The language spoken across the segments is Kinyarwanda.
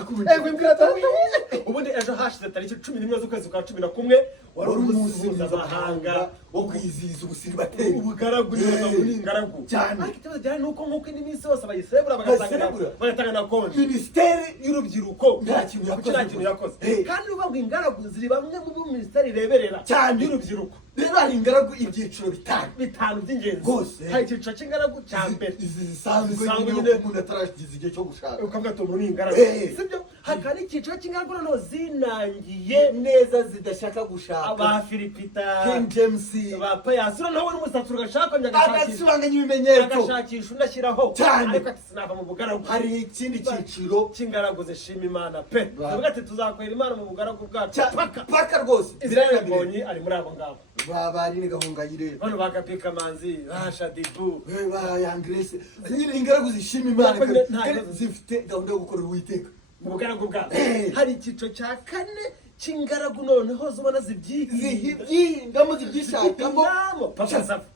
ego imbwira ubundi ejo hashize tariki 11 z'ukwezi kwa 11 wari umunsi mpuzamahanga wo kwizihiza ubusiribateri ubugaragu n'ingaragu cyane. ariko ikibazo cyane nuko nkuko indi minsi yose bayiserebura bagatanga na konti minisiteri y'urubyiruko nta kintu yakoze kandi uvuga ngo ingaragu ziri bamwe mu minisiteri ireberera cyane y'urubyiruko. rero hari ingaragu ibyiciro bitanu by'ingenzi rwose. hari icyiciro cy'ingaragu cya mbere izi zisanzwe nyine umuntu ataragize igihe cyo gushaka ukavuga ati umuntu ni ingaragu sibyo. hakaba n'icyiciro cy'ingaragu noneho zinangiye neza zidashaka gushaka aba Filipita King James ba Payasi noneho uri umusatsi ugashaka agasibanganya ibimenyetso agashakisha undashyiraho cyane. ariko ati sinava mu bugaragu. hari ikindi cyiciro cy'ingaragu zishima Imana pe tuvuga ati tuzakorera Imana mu bugaragu bwacu paka rwose. Israel Mbonyi ari muri abo ngabo babarine Gahongayire bano bagapika manzi basha dibu ba Yangrese nyine ingaragu zishima Imana kandi zifite gahunda yo gukora Uwiteka mu bugaragu bwabo. hari icyiciro cya kane cy'ingaragu noneho zibona zibyihingamo zibyishakamo papa safi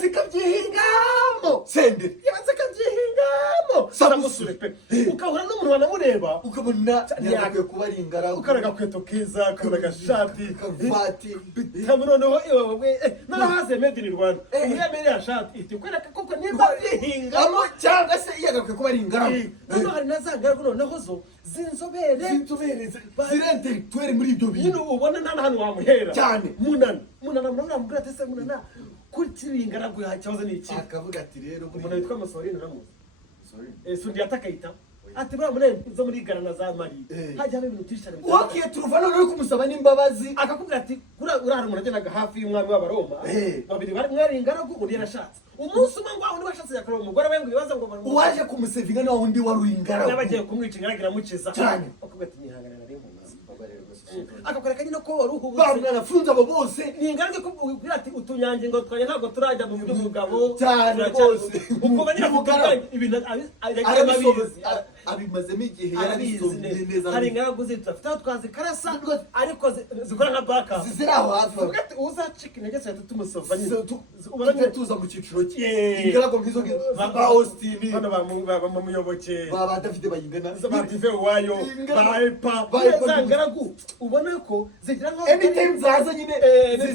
zikabyihingamo senderi zikabyihingamo samusure pe ukahura n'umuntu wanamureba ukabona yakwiye kuba ari ingaragu ukara agakweto keza ukabona agashati karuvati bitamu noneho noneho haze made in Rwanda umuyamere ya shati iti kwereka koko nimba byihingamo cyangwa se yagakwiye kuba ari ingaragu. noneho hari na za ngaragu noneho zo zinzobere zirentelektuweli muri ibyo bintu nyine ubona nta hantu wamuhera cyane. munana muramubwira ati se munana kuri kiri ingaragu yakibazo ni iki akavuga ati rero umuntu witwa Masorine namuzi sundi yatakayita ati bwa mune zo muri Ghana za Mali hajya ibintu twishane wakiye turuva none uri kumusaba n'imbabazi akakubwira ati urara umuntu agenaga hafi y'umwami w'abaroma babiri bari mwari ingaragu undi yarashatse umunsi umwe ngo undi bashatse yakorewe umugore we ngo ibibazo ngo uwaje kumusevinga nawe undi wari ingaragu n'abagiye kumwica ingaragu iramukiza cyane. akakubwira ati nyihanganira ari impunzi akakwereka nyine ko wari uhubutse bamwana funza abo bose ni ingaragu ko ubwira ati utunyange ngo twanye ntabwo turajya mu by'umugabo cyane rwose. ubwo nyine kuvuga ibintu abimazemo igihe yarabizi neza. hari ingaragu zidafite aho twazikarasa ariko zikora nka backup ziri aho hafi ugati uzacika intege cyane tumusova nyine ubona tuza mu cyiciro ingaragu nk'izo ba Austin bano bamuyoboke ba David bayingana ba Dive wayo ba Epa za ngaragu ubona ko zigira nko anytime zaza nyine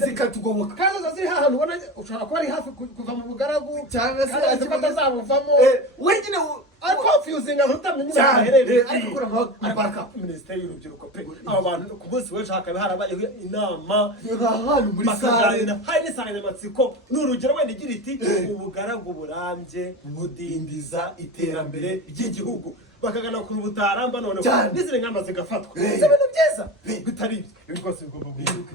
zikatugoboka kandi zo ziri hahantu ubona ushobora kuba ari hafi kuva mu bugaragu cyangwa se batazabuvamo wenyine confusing utamenya aherereye ariko kora nka backup. Minisiteri y'urubyiruko pe abo bantu ku munsi w'ejo hakaba harabayeho inama ahantu muri sare hari n'insanganyamatsiko n'urugero wenda igira iti ubugaragu burambye budindiza iterambere ry'igihugu bakagana ku butaramba noneho n'izindi ngamba zigafatwa ibintu byiza bitari ibyo rwose bigomba guhinduka.